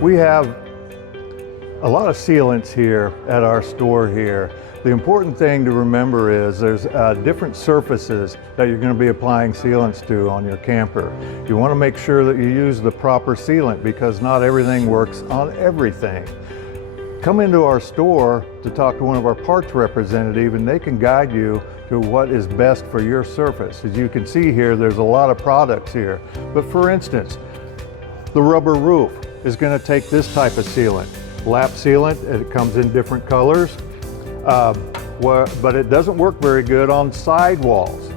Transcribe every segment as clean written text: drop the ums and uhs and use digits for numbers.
We have a lot of sealants here at our store here. The important thing to remember is there's different surfaces that you're going to be applying sealants to on your camper. You want to make sure that you use the proper sealant because not everything works on everything. Come into our store to talk to one of our parts representatives and they can guide you to what is best for your surface. As you can see here, there's a lot of products here. But for instance, the rubber roof is going to take this type of sealant. Lap sealant, it comes in different colors, but it doesn't work very good on sidewalls.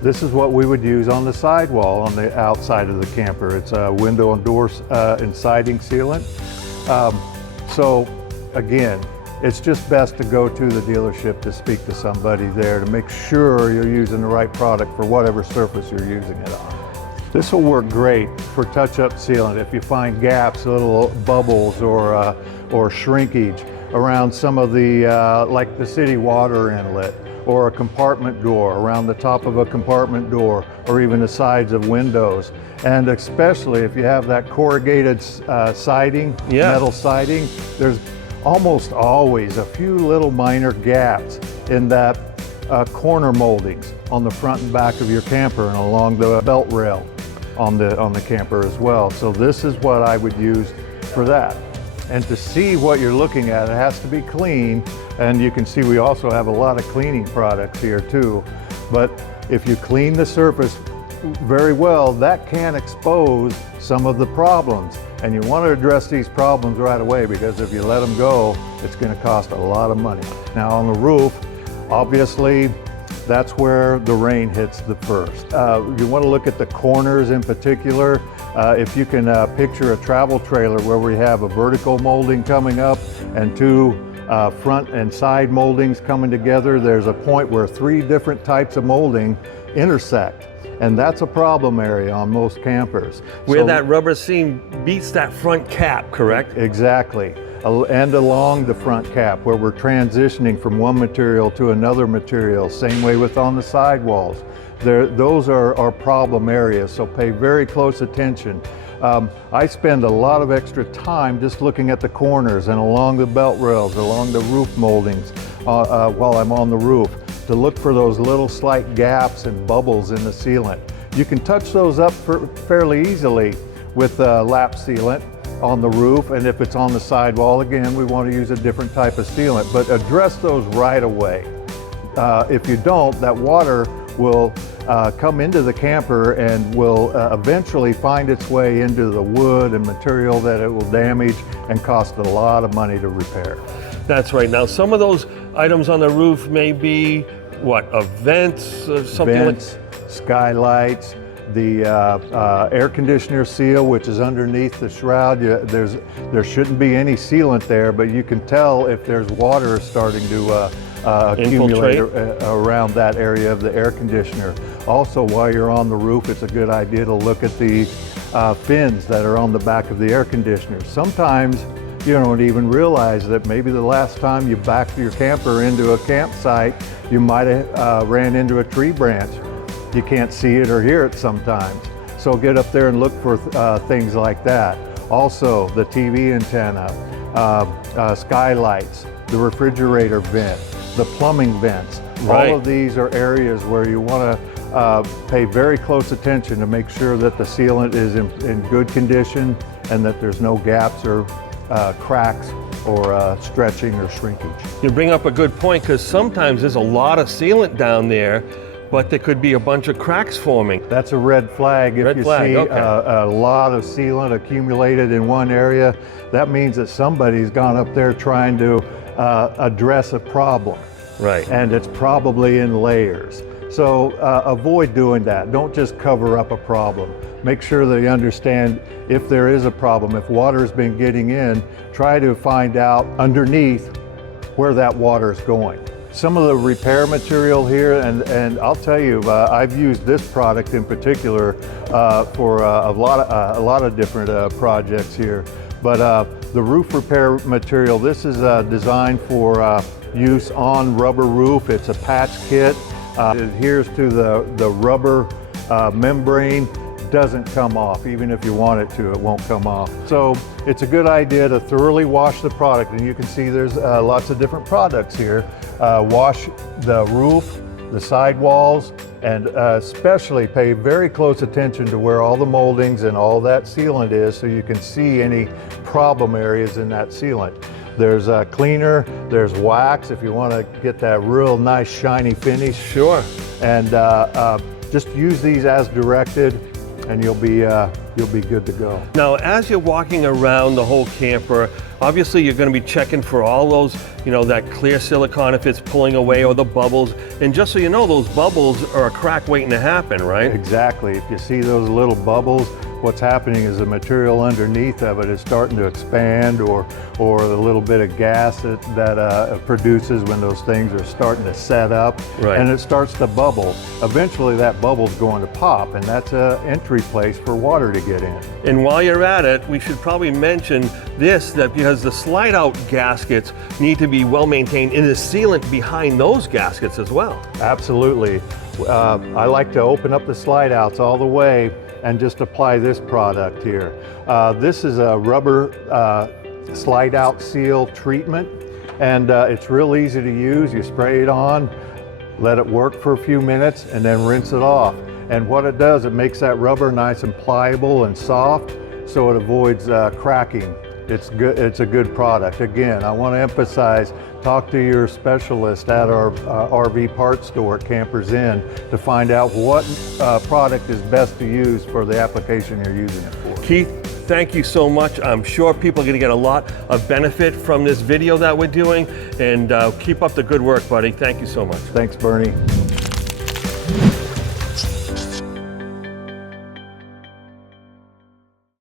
This is what we would use on the sidewall on the outside of the camper. It's a window and door and siding sealant. So again, it's just best to go to the dealership to speak to somebody there to make sure you're using the right product for whatever surface you're using it on. This will work great for touch-up sealant if you find gaps, little bubbles or shrinkage around some of the, like the city water inlet or a compartment door, around the top of a compartment door, or even the sides of windows. And especially if you have that corrugated siding, metal siding, there's almost always a few little minor gaps in that corner moldings on the front and back of your camper and along the belt rail on the camper as well. So this is what I would use for that. And to see what you're looking at, it has to be clean. And you can see we also have a lot of cleaning products here too. But if you clean the surface very well, that can expose some of the problems. And you want to address these problems right away because if you let them go, it's going to cost a lot of money. Now on the roof, obviously, that's where the rain hits the first. You want to look at the corners in particular. If you can picture a travel trailer where we have a vertical molding coming up and two front and side moldings coming together, there's a point where three different types of molding intersect. And that's a problem area on most campers. Where that rubber seam beats that front cap, correct? Exactly. And along the front cap where we're transitioning from one material to another material. Same way with on the sidewalls. Those are problem areas, so pay very close attention. I spend a lot of extra time just looking at the corners and along the belt rails, along the roof moldings while I'm on the roof to look for those little slight gaps and bubbles in the sealant. You can touch those up fairly easily with lap sealant on the roof, and if it's on the sidewall, again, we want to use a different type of sealant, but address those right away. If you don't, that water will come into the camper and will eventually find its way into the wood and material that it will damage and cost a lot of money to repair. That's right. Now, some of those items on the roof may be, what, vents, something vents, like skylights, the air conditioner seal, which is underneath the shroud. There shouldn't be any sealant there, but you can tell if there's water starting to accumulate around that area of the air conditioner. Also, while you're on the roof, it's a good idea to look at the fins that are on the back of the air conditioner. Sometimes you don't even realize that maybe the last time you backed your camper into a campsite, you might have ran into a tree branch. You can't see it or hear it sometimes. So get up there and look for things like that. Also, the TV antenna, skylights, the refrigerator vent, the plumbing vents. Right. All of these are areas where you want to pay very close attention to make sure that the sealant is in good condition and that there's no gaps or cracks or stretching or shrinkage. You bring up a good point because sometimes there's a lot of sealant down there, but there could be a bunch of cracks forming. That's a red flag. If you see a lot of sealant accumulated in one area, that means that somebody's gone up there trying to address a problem. Right. And it's probably in layers. So avoid doing that. Don't just cover up a problem. Make sure that you understand if there is a problem. If water's been getting in, try to find out underneath where that water is going. Some of the repair material here, and I'll tell you, I've used this product in particular for a lot of different projects here. But the roof repair material, this is designed for use on rubber roof. It's a patch kit. It adheres to the rubber membrane. doesn't come off. Even if you want it to, it won't come off. So it's a good idea to thoroughly wash the product, and you can see there's lots of different products here. Wash the roof, the sidewalls, and especially pay very close attention to where all the moldings and all that sealant is, so you can see any problem areas in that sealant. There's a cleaner, there's wax if you want to get that real nice shiny finish. Sure. And just use these as directed, and you'll be good to go. Now, as you're walking around the whole camper, obviously you're going to be checking for all those, that clear silicone if it's pulling away, or the bubbles. And just so you know, those bubbles are a crack waiting to happen, right? Exactly. If you see those little bubbles, what's happening is the material underneath of it is starting to expand, or a little bit of gas that produces when those things are starting to set up, Right. and it starts to bubble. Eventually that bubble's going to pop, and that's an entry place for water to get in. And while you're at it, we should probably mention this, that because the slide out gaskets need to be well maintained, and the sealant behind those gaskets as well. Absolutely. I like to open up the slide outs all the way and just apply this product here. This is a rubber slide out seal treatment, and it's real easy to use. You spray it on, let it work for a few minutes, and then rinse it off. And what it does, it makes that rubber nice and pliable and soft, so it avoids cracking. It's good. It's a good product. Again, I want to emphasize, talk to your specialist at our RV parts store at Campers Inn to find out what product is best to use for the application you're using it for. Keith, thank you so much. I'm sure people are going to get a lot of benefit from this video that we're doing, and keep up the good work, buddy. Thank you so much. Thanks, Bernie.